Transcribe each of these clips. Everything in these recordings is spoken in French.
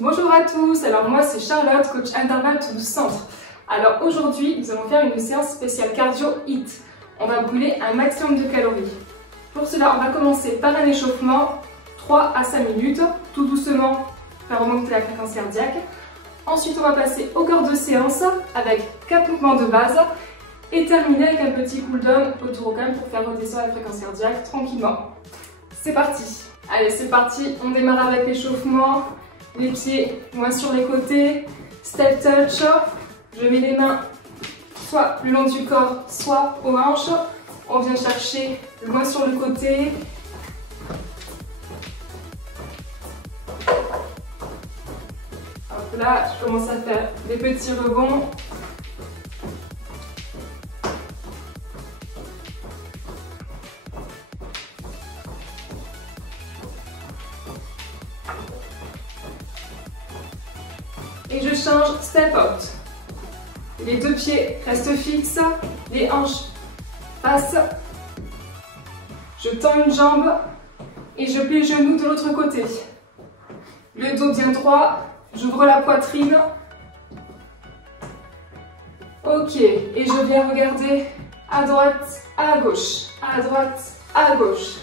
Bonjour à tous, alors moi c'est Charlotte, coach intervalle Toulouse Centre. Alors aujourd'hui, nous allons faire une séance spéciale cardio HIIT. On va brûler un maximum de calories. Pour cela, on va commencer par un échauffement, 3 à 5 minutes, tout doucement, faire remonter la fréquence cardiaque. Ensuite, on va passer au corps de séance avec 4 mouvements de base et terminer avec un petit cool-down autour au calme pour faire redescendre la fréquence cardiaque tranquillement. C'est parti! Allez, c'est parti, on démarre avec l'échauffement. Les pieds loin sur les côtés, step touch, je mets les mains soit le long du corps, soit aux hanches. On vient chercher loin sur le côté. Hop là, je commence à faire des petits rebonds. Et je change, step out. Les deux pieds restent fixes, les hanches passent. Je tends une jambe et je plie le genou de l'autre côté. Le dos bien droit, j'ouvre la poitrine. Ok, et je viens regarder à droite, à gauche, à droite, à gauche.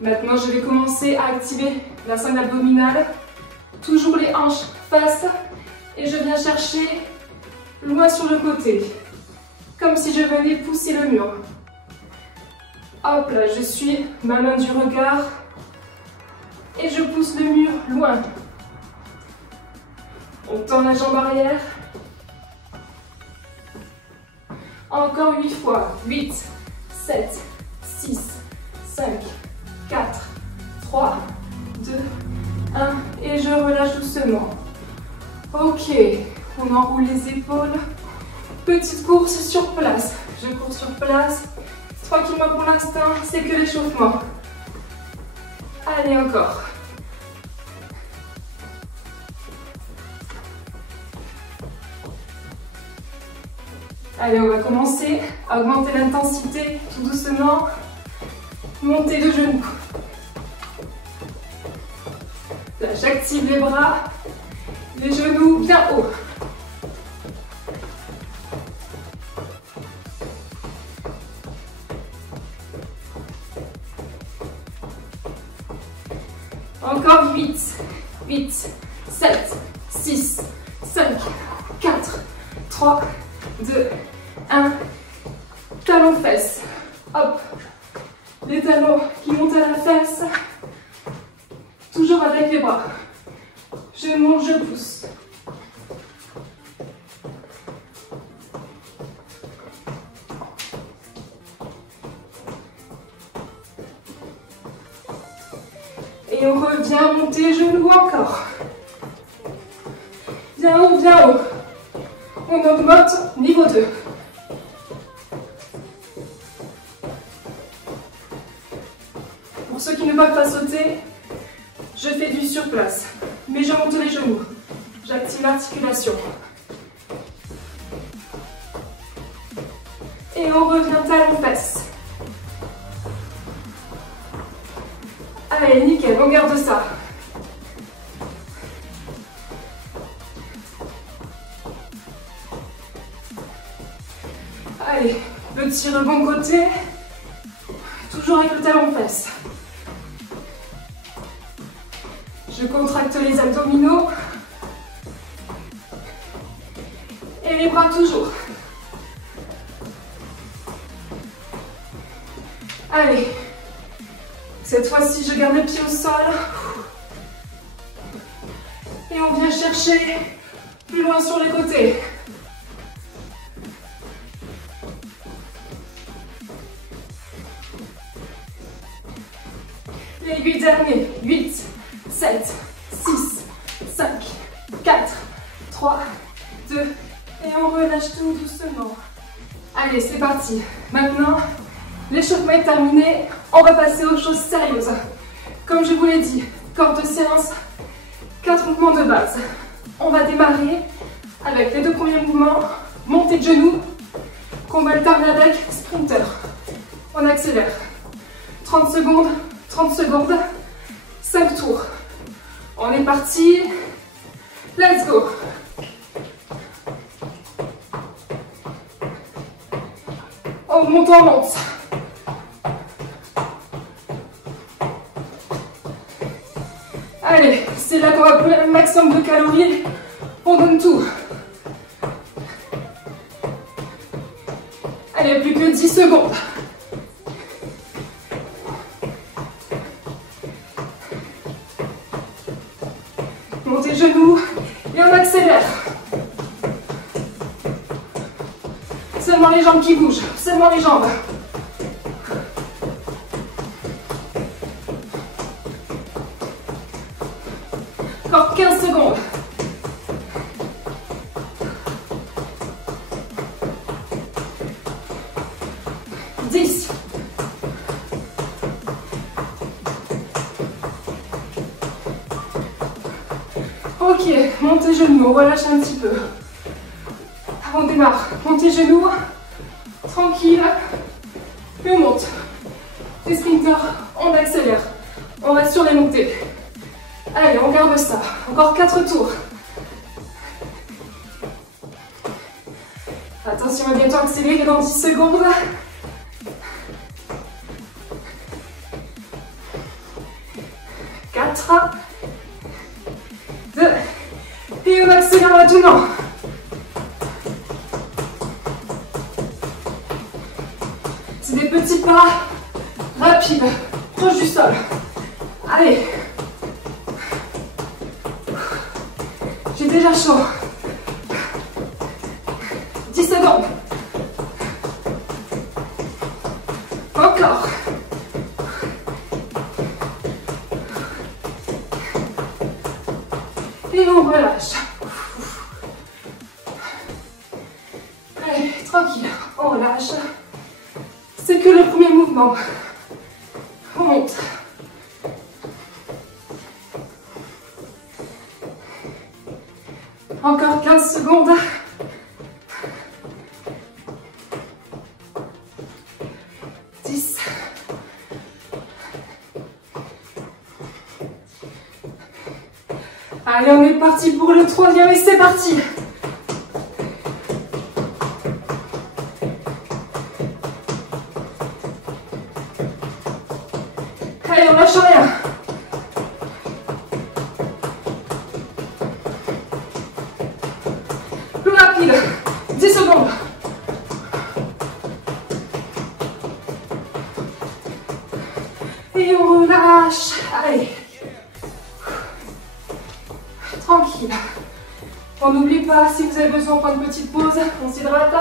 Maintenant, je vais commencer à activer la sangle abdominale. Toujours les hanches face et je viens chercher loin sur le côté, comme si je venais pousser le mur. Hop là, je suis ma main du regard et je pousse le mur loin. On tend la jambe arrière. Encore 8 fois. 8, 7, 6, 5, 4, 3, 2, 1 et je relâche doucement. Ok, on enroule les épaules. Petite course sur place. Je cours sur place. Tranquillement pour l'instant, c'est que l'échauffement. Allez, encore. Allez, on va commencer à augmenter l'intensité tout doucement. Montée de genoux. Là, j'active les bras, les genoux bien haut. Encore 8, 8, 7, 6, 5, 4, 3, 2, 1. Talons fesses. Hop. Les talons qui montent à la fesse. Toujours avec les bras. Je monte, je pousse. Et on revient monter genoux encore. Bien haut, bien haut. On augmente niveau 2. Pour ceux qui ne peuvent pas sauter, je fais du sur place, mais je monte les genoux. J'active l'articulation. Et on revient talons fesses. Allez, nickel, on garde ça. Allez, petit rebond côté. Toujours avec le talon fesses. Je contracte les abdominaux. Et les bras toujours. Allez. Cette fois-ci, je garde le pied au sol. Et on vient chercher plus loin sur les côtés. Les 8 derniers. 8, 7, 6, 5, 4, 3, 2, et on relâche tout doucement. Allez, c'est parti. Maintenant, l'échauffement est terminé. On va passer aux choses sérieuses. Comme je vous l'ai dit, corps de séance, 4 mouvements de base. On va démarrer avec les 2 premiers mouvements, montée de genoux, qu'on va alterner avec sprinter. On accélère. 30 secondes, 30 secondes, 5 tours. On est parti. Let's go. On monte, on monte. Allez, c'est là qu'on va brûler un maximum de calories. On donne tout. Allez, plus que 10 secondes. Montez genoux et on accélère. Seulement les jambes qui bougent, seulement les jambes. Encore 15 secondes. Ok, montez genoux, on relâche un petit peu. On démarre, montez genoux, tranquille, et on monte. Les sprinters, on accélère, on reste sur les montées. Allez, on garde ça, encore 4 tours. Attention, on va bientôt accélérer dans 10 secondes. 4, 2, et on accélère maintenant. C'est des petits pas rapides, proche du sol. Allez. J'ai déjà chaud. 10 secondes. Encore. Et on relâche. Allez, tranquille, on relâche. C'est que le premier mouvement. On monte. Encore 15 secondes. 10. Allez, on est parti pour le troisième et c'est parti. Allez, on lâche rien. Plus rapide. 10 secondes. Et on relâche. Allez. Tranquille. On n'oublie pas, si vous avez besoin de prendre une petite pause, on s'hydrate.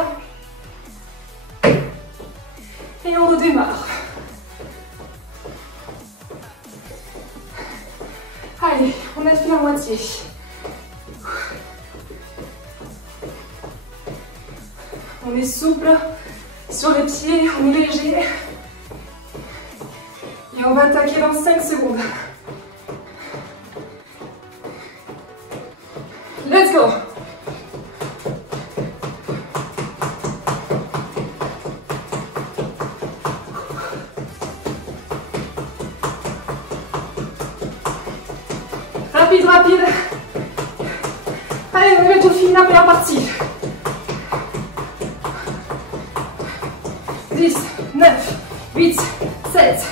Et on redémarre. Allez, on a fait la moitié. On est souple sur les pieds, on est léger. Et on va attaquer dans 5 secondes. Let's go! Rapide, rapide. Allez, on va bientôt finir la première partie. 10, 9, 8, 7.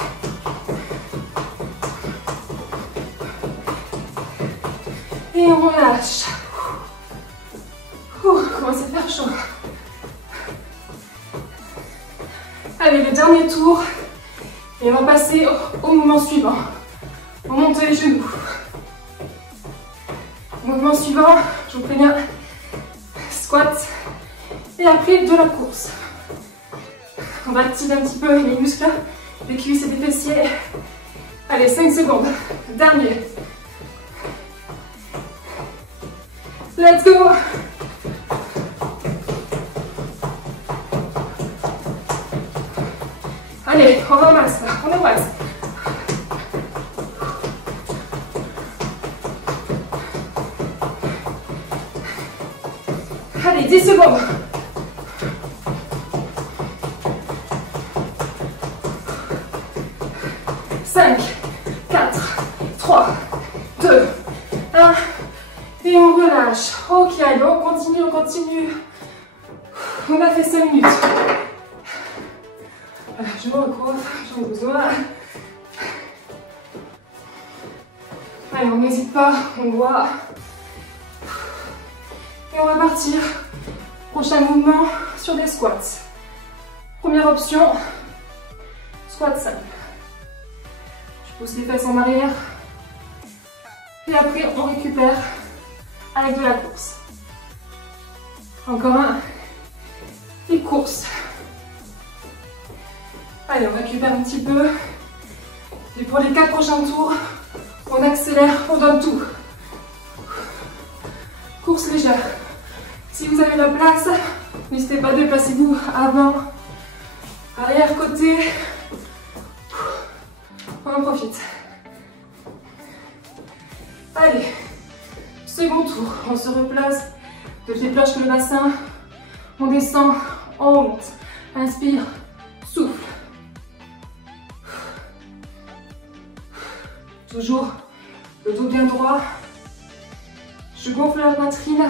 Et on relâche. Commence à faire chaud. Allez, le dernier tour. Et on va passer au mouvement suivant. On monte les genoux. Mouvement suivant, je vous préviens, squat. Et après, de la course. On va activer un petit peu les muscles, les cuisses et les fessiers. Allez, 5 secondes. Dernier. Let's go! Allez, on va au max, on est au max. Allez, 10 secondes. 5, 4, 3, 2, 1. Et on relâche. Ok, allez, on continue, on continue. On a fait 5 minutes. Je me recoiffe, j'en ai besoin. Allez, on n'hésite pas, on voit. Et on va partir. Prochain mouvement sur des squats. Première option, squat simple. Je pousse les fesses en arrière. Et après, on récupère avec de la course. Encore un. Et course. Allez, on récupère un petit peu. Et pour les 4 prochains tours, on accélère, on donne tout. Course légère. Si vous avez la place, n'hésitez pas à déplacer-vous avant, arrière, côté. On en profite. Allez, second tour. On se replace, de débloche le bassin. On descend, on remonte. Inspire, souffle. Toujours le dos bien droit. Je gonfle la poitrine.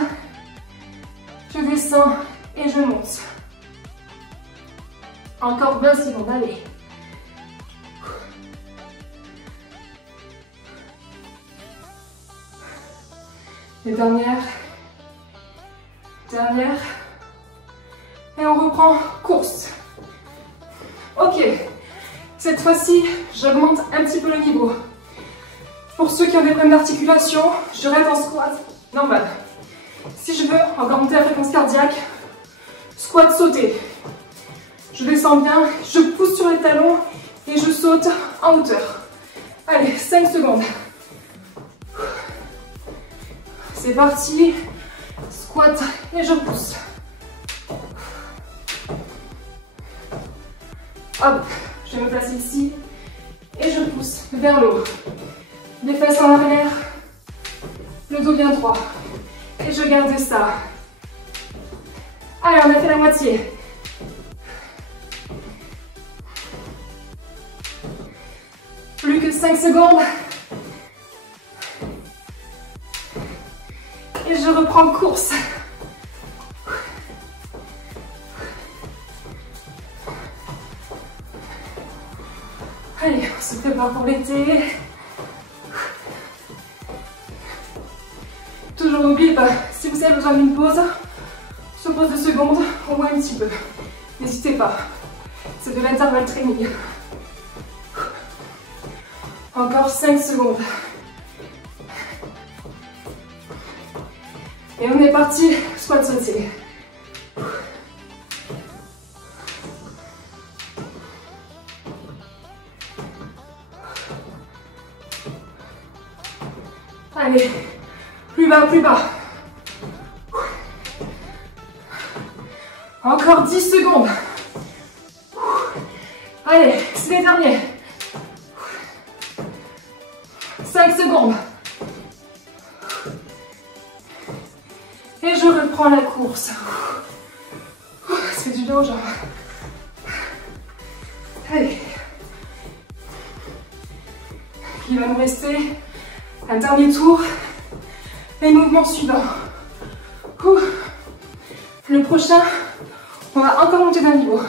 Je descends et je monte. Encore 20 secondes, allez. Les dernières. Et on reprend course. Ok. Cette fois-ci, j'augmente un petit peu le niveau. Pour ceux qui ont des problèmes d'articulation, je reste en squat normal. Si je veux encore monter la fréquence cardiaque, squat sauté. Je descends bien, je pousse sur les talons et je saute en hauteur. Allez, 5 secondes. C'est parti. Squat et je pousse. Hop, je vais me placer ici et je pousse vers le haut. Les fesses en arrière, le dos bien droit. Et je garde ça. Allez, on a fait la moitié. Plus que 5 secondes. Et je reprends course. Allez, on se prépare pour l'été. Toujours n'oubliez pas, si vous avez besoin d'une pause, sur pause de secondes, au moins un petit peu. N'hésitez pas, c'est de l'intervalle training. Encore 5 secondes. Et on est parti, squat sauté. Allez, plus bas, plus bas. Encore 10 secondes. Allez, c'est les derniers. 5 secondes. Et je reprends la course. Ça fait du bien aux jambes. Allez. Il va nous rester un dernier tour et le mouvement suivant. Le prochain, on va encore monter d'un niveau.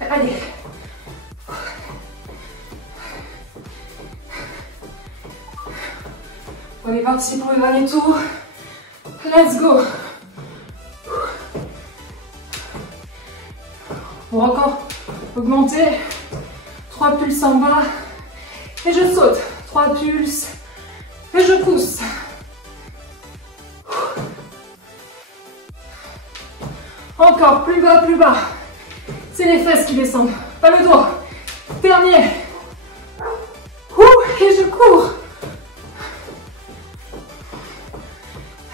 Allez. On est parti pour le dernier tour. Let's go. On va encore augmenter. 3 pulses en bas. Et je saute. 3 pulses. Et je pousse. Encore plus bas, plus bas. C'est les fesses qui descendent, pas le dos. Dernier. Et je cours.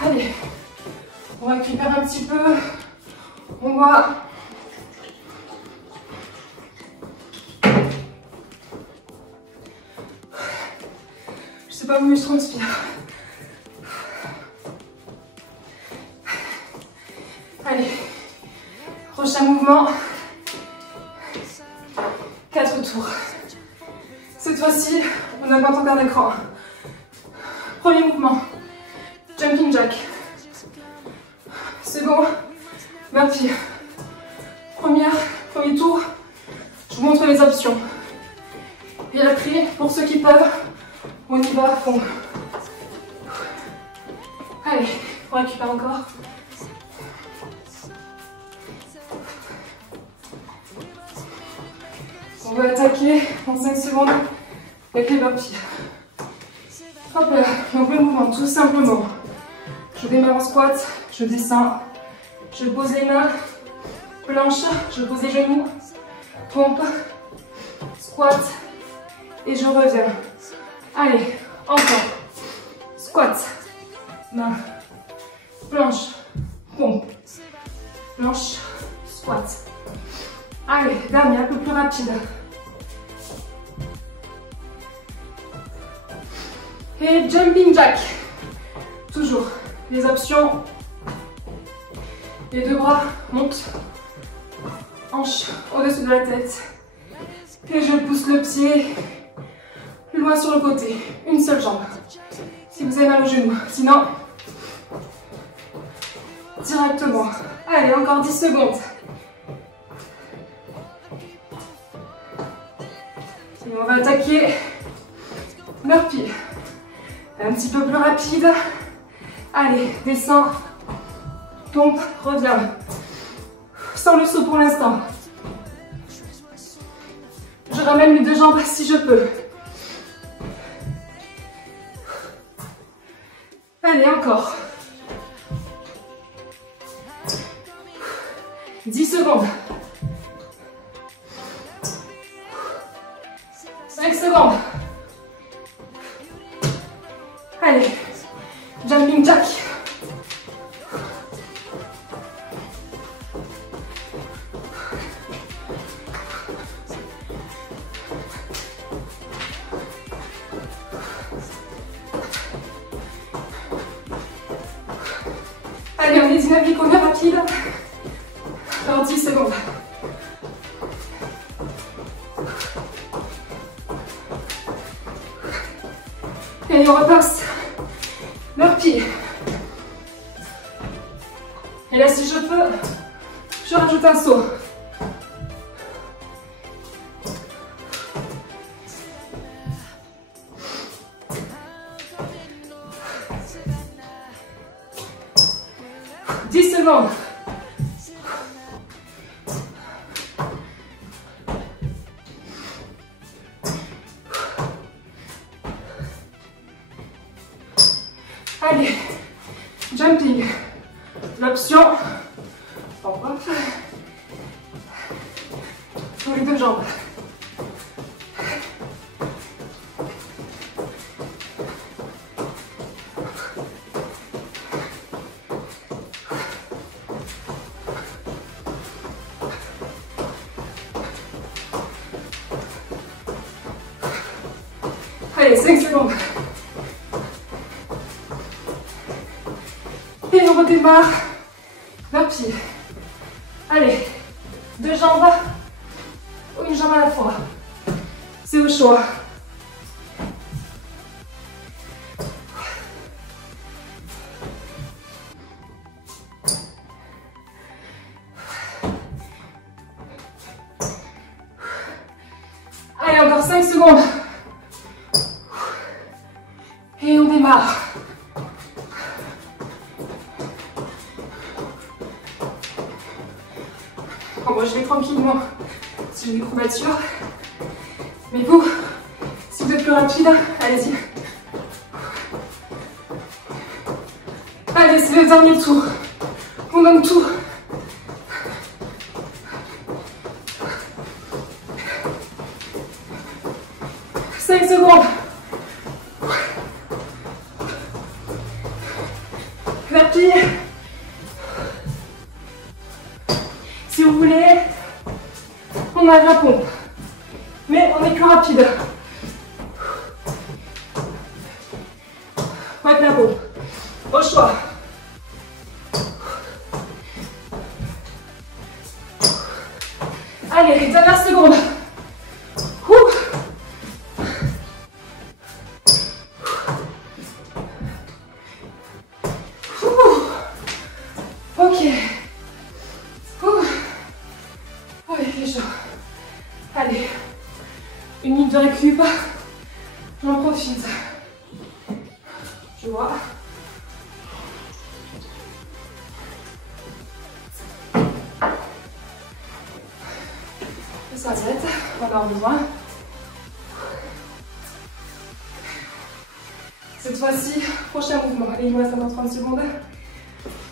Allez, on récupère un petit peu. On va. Je sais pas où je transpire. Allez, prochain mouvement. tour. Cette fois-ci, on augmente encore d'écran. Premier mouvement, jumping jack. Second, burpee. Premier tour, je vous montre les options. Et après, pour ceux qui peuvent, on y va à fond. Allez, on récupère encore. On va attaquer en 5 secondes avec les burpees. Hop là, donc le mouvement, tout simplement. Je démarre en squat, je descends, je pose les mains, planche, je pose les genoux, pompe, squat et je reviens. Allez, encore. Squat, main, planche, pompe, planche, squat. Allez, dernier, un peu plus rapide. Et jumping jack. Toujours les options. Les deux bras montent. Hanche au-dessus de la tête. Et je pousse le pied plus loin sur le côté. Une seule jambe. Si vous avez mal au genou. Sinon, directement. Allez, encore 10 secondes. Et on va attaquer burpee. Un petit peu plus rapide. Allez, descends, tombe, reviens. Sans le saut pour l'instant. Je ramène mes deux jambes si je peux. Allez, encore. 10 secondes. 5 secondes. Allez, jumping jack. Allez, on est dynamique, on est rapide. Alors 10 secondes. Et on repasse burpee. Et là, si je peux, je rajoute un saut. « 10 secondes. Allez, jumping. L'option, sur les deux jambes. Allez, 5 secondes. Et on redémarre. Burpee. Allez, deux jambes ou une jambe à la fois. C'est au choix. Allez, encore 5 secondes. Et on démarre. Bon, moi je vais tranquillement si j'ai des courbatures. Mais vous, si vous êtes plus rapide, allez-y. Allez, c'est le dernier tour. On donne tout. « 5 secondes. Burpee. Si vous voulez, on a la pompe. Mais on est plus rapide. Avec la pompe. Au choix. Allez, les dernières secondes. fait chaud. Allez, 1 minute de récup. J'en profite. Je vois. Les serviettes, on en a besoin. Cette fois-ci, prochain mouvement. Allez, il nous reste encore 30 secondes.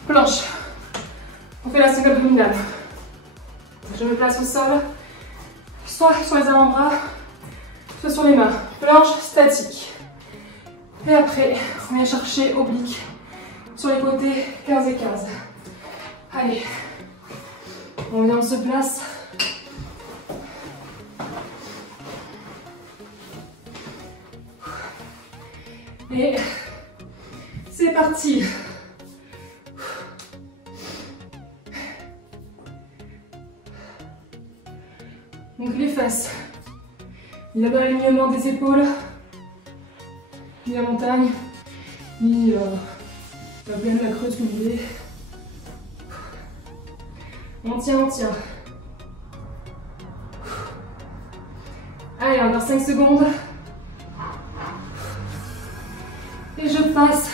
Planche. On fait la seconde abdominale. Je me place au sol, soit sur les avant-bras, soit sur les mains. Planche statique. Et après, on vient chercher oblique sur les côtés 15 et 15. Allez, on vient, on se place. Et c'est parti. Donc les fesses, il y a bien l'alignement des épaules, ni la montagne, ni la plaine, la creuse, comme vous voulez. On tient, on tient. Allez, encore 5 secondes. Et je passe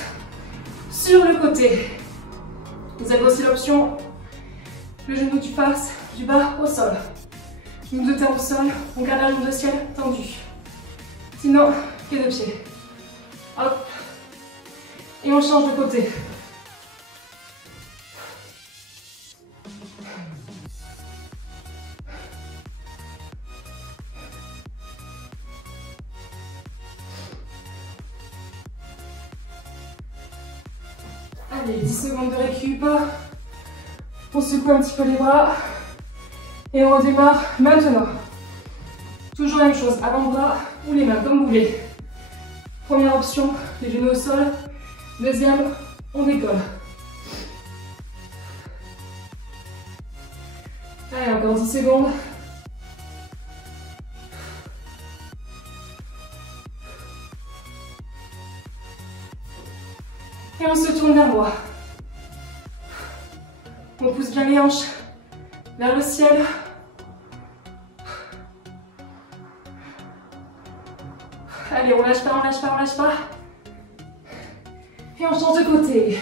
sur le côté. Vous avez aussi l'option, le genou du face, du bas au sol. Genou de terre au sol, on garde la jambe de ciel tendue. Sinon, pied de pied. Hop. Et on change de côté. Allez, 10 secondes de récup. On secoue un petit peu les bras. Et on redémarre maintenant. Toujours la même chose, avant-bras ou les mains, comme vous voulez. Première option, les genoux au sol. Deuxième, on décolle. Allez, encore 10 secondes. Et on se tourne vers moi. On pousse bien les hanches vers le ciel. Allez, on lâche pas, on lâche pas, on lâche pas. Et on change de côté.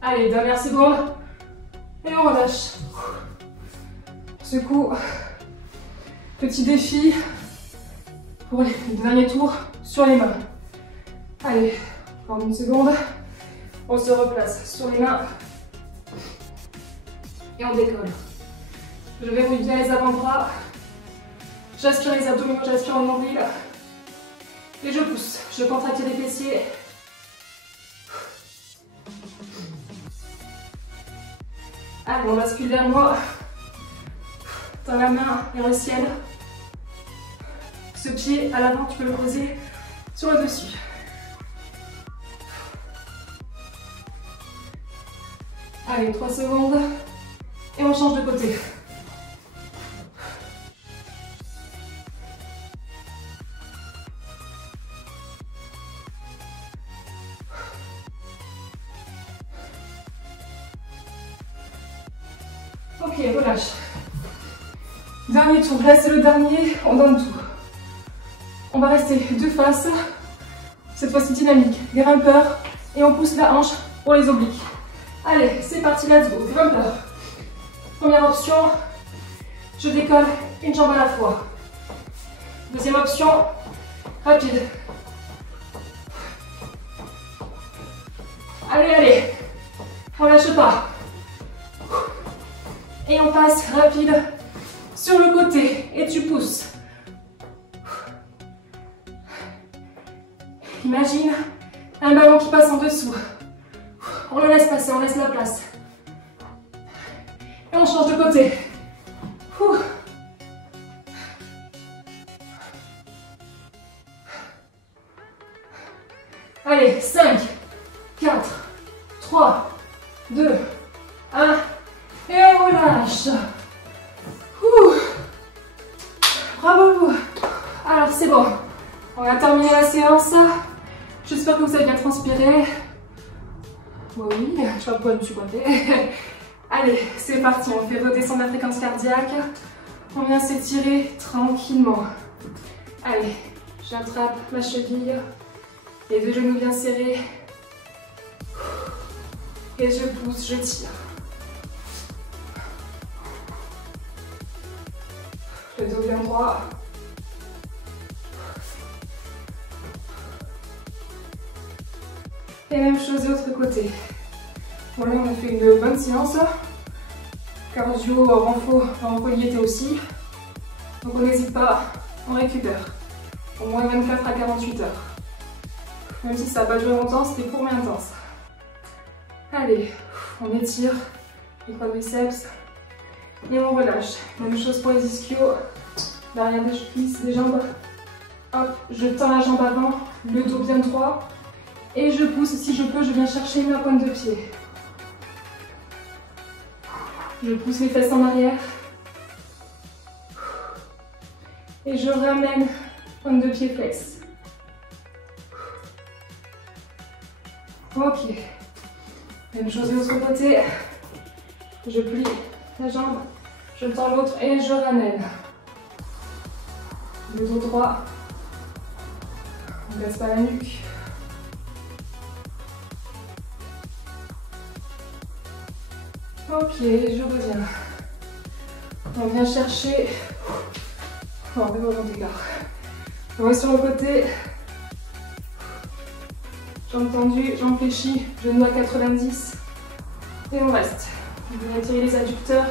Allez, dernière seconde. Et on relâche. Secoue. Petit défi pour les derniers tours sur les mains. Allez, encore 1 seconde. On se replace sur les mains et on décolle. Je verrouille bien les avant-bras. J'aspire les abdominaux, j'aspire le nombril. Et je pousse. Je contracte les fessiers. Allez, on bascule vers moi. Dans la main vers le ciel. Ce pied à l'avant, tu peux le poser sur le dessus. Allez, 3 secondes. Et on change de côté. Ok, relâche. Dernier tour, là c'est le dernier, on donne tout. On va rester deux faces, cette fois-ci dynamique, grimpeur, et on pousse la hanche pour les obliques. Allez, c'est parti, let's go, grimpeur. Première option, je décolle une jambe à la fois. Deuxième option, rapide. Allez, allez, on lâche pas. Et on passe rapide sur le côté et tu pousses. Imagine un ballon qui passe en dessous. On le laisse passer, on laisse la place. Et on change de côté. Allez, 5, 4, 3, 2, 1. Et on relâche. Bravo vous. Alors c'est bon. On a terminé la séance. J'espère que vous avez bien transpiré. Oui, je vois pas me suis coiffée. Allez, c'est parti, on fait redescendre la fréquence cardiaque. On vient s'étirer tranquillement. Allez, j'attrape ma cheville. Les deux genoux bien serrés. Et je pousse, je tire. Le dos bien droit. Et même chose de l'autre côté. Voilà, on a fait une bonne séance. Cardio, renfoliété aussi. Donc on n'hésite pas, on récupère. Au moins 24 à 48 heures. Même si ça n'a pas duré longtemps, c'était pour intense. Allez, on étire les quadriceps et on relâche. Même chose pour les ischios. Derrière des cuisses, des jambes. Hop, je tends la jambe avant, le dos bien droit. Et je pousse, si je peux, je viens chercher ma pointe de pied. Je pousse les fesses en arrière. Et je ramène pointe de pied flex. Ok. Même chose de l'autre côté. Je plie la jambe, je tends l'autre et je ramène. Le dos droit. On ne casse pas la nuque. Ok, je reviens. On vient chercher. On va voir d'écart. On va sur le côté. Jambes tendues, jambes fléchies, genoux à 90. Et on reste. On vient étirer les adducteurs,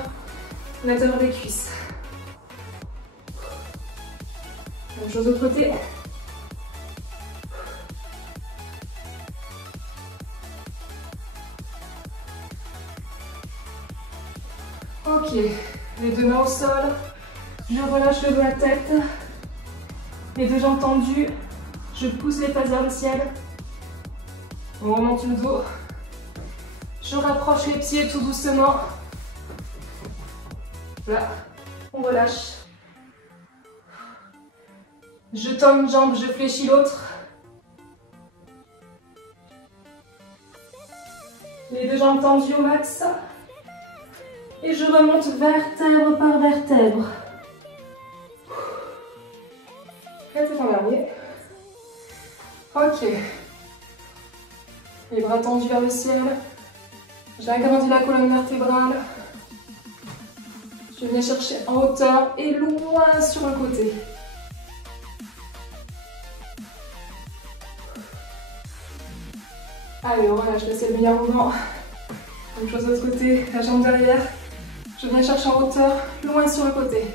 l'intérieur des cuisses. Même chose de l'autre côté. Ok, les deux mains au sol, je relâche le dos à la tête, les deux jambes tendues, je pousse les fesses vers le ciel, on remonte le dos, je rapproche les pieds tout doucement, voilà, on relâche, je tends une jambe, je fléchis l'autre, les deux jambes tendues au max. Et je remonte vertèbre par vertèbre. Faites en dernier. Ok. Les bras tendus vers le ciel. J'agrandis la colonne vertébrale. Je viens chercher en hauteur et loin sur le côté. Allez, on relâche, c'est le meilleur moment. Même chose de l'autre côté, la jambe derrière. Je viens chercher en hauteur, loin sur le côté.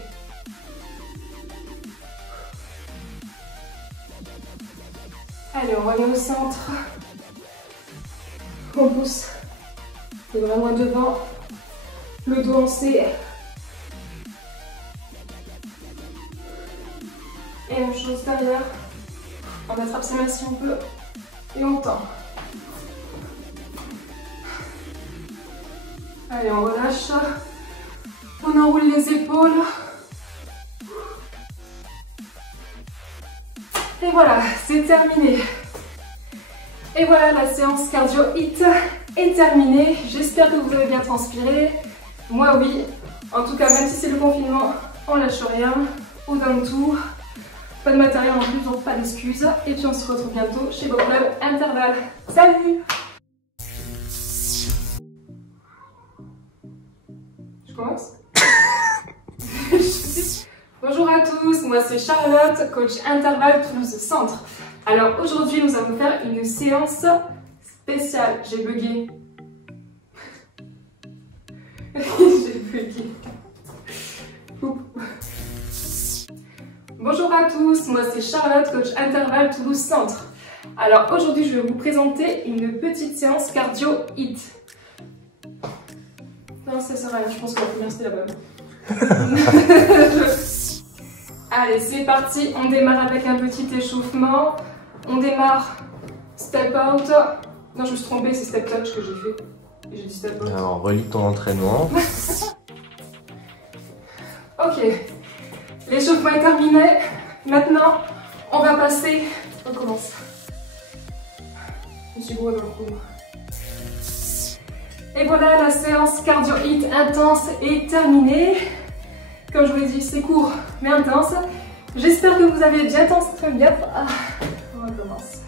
Allez, on revient au centre. On pousse les bras loin devant. Le dos en C. Et même chose derrière. On attrape ses mains si on peut. Et on tend. Allez, on relâche. On enroule les épaules. Et voilà, c'est terminé. Et voilà, la séance cardio HIIT est terminée. J'espère que vous avez bien transpiré. Moi, oui. En tout cas, même si c'est le confinement, on lâche rien. On donne tout. Pas de matériel en plus, donc pas d'excuses. Et puis on se retrouve bientôt chez Bob Club Intervalle. Salut! Je commence? Bonjour à tous, moi c'est Charlotte, coach Intervalle Toulouse Centre. Alors aujourd'hui nous allons faire une séance spéciale. J'ai bugué. J'ai bugué. Bonjour à tous, moi c'est Charlotte, coach Intervalle Toulouse Centre. Alors aujourd'hui je vais vous présenter une petite séance cardio HIIT. Non, ça sert à rien, je pense que la première c'était la bonne. Allez, c'est parti, on démarre avec un petit échauffement. On démarre step out. Non, je me suis trompée, c'est step touch que j'ai fait. Et j'ai dit step out. Alors, relis ton entraînement. Ok, l'échauffement est terminé. Maintenant, On va passer, on commence. Je suis gros dans le cou. Et voilà, la séance cardio HIIT intense est terminée. Comme je vous l'ai dit, c'est court mais intense. J'espère que vous avez bien tendu. On recommence.